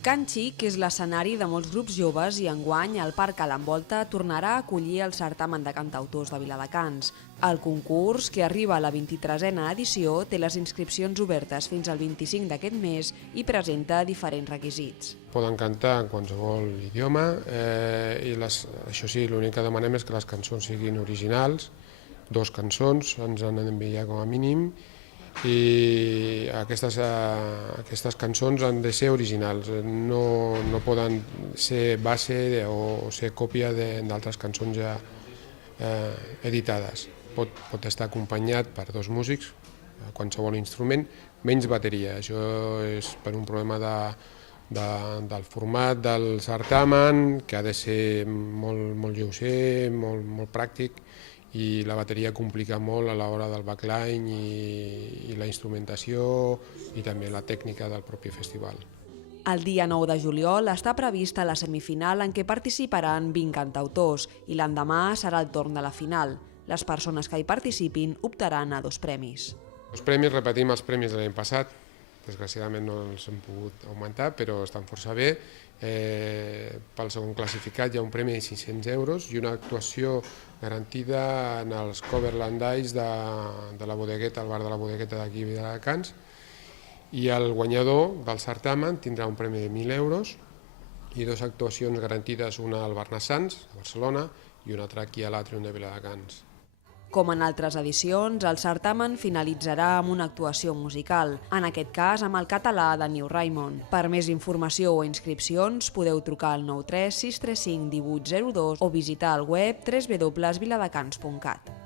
Can Xic és l'escenari de molts grups joves i enguany el Parc a l'Envolta tornarà a acollir el certamen de cantautors de Viladecans. El concurs, que arriba a la 23a edició, té les inscripcions obertes fins al 25 d'aquest mes i presenta diferents requisits. Poden cantar en qualsevol idioma i això sí, l'únic que demanem és que les cançons siguin originals, 2 cançons ens han d'enviar com a mínim, i aquestes cançons han de ser originals, no poden ser base o ser còpia d'altres cançons ja editades. Pot estar acompanyat per 2 músics, qualsevol instrument, menys bateria. Això és per un problema del format del certamen, que ha de ser molt lleuger, molt pràctic, i la bateria complica molt a l'hora del backline i la instrumentació i també la tècnica del propi festival. El dia 9 de juliol està prevista la semifinal en què participaran 20 cantautors i l'endemà serà el torn de la final. Les persones que hi participin optaran a 2 premis. Els premis, repetim els premis de l'any passat, desgraciadament no els hem pogut augmentar, però estan força bé. Pel segon classificat hi ha un premi de 500 euros i una actuació garantida en els Coverland Days de la bodegueta, el bar de la bodegueta d'aquí de Viladecans, i el guanyador del certamen tindrà un premi de 1.000 euros i 2 actuacions garantides, una al Barnassans, a Barcelona, i una altra aquí a l'Àtrium de Viladecans. Com en altres edicions, el certamen finalitzarà amb una actuació musical, en aquest cas amb el català de New Raymond. Per més informació o inscripcions podeu trucar al 93 635 1802 o visitar el web www.viladecans.cat.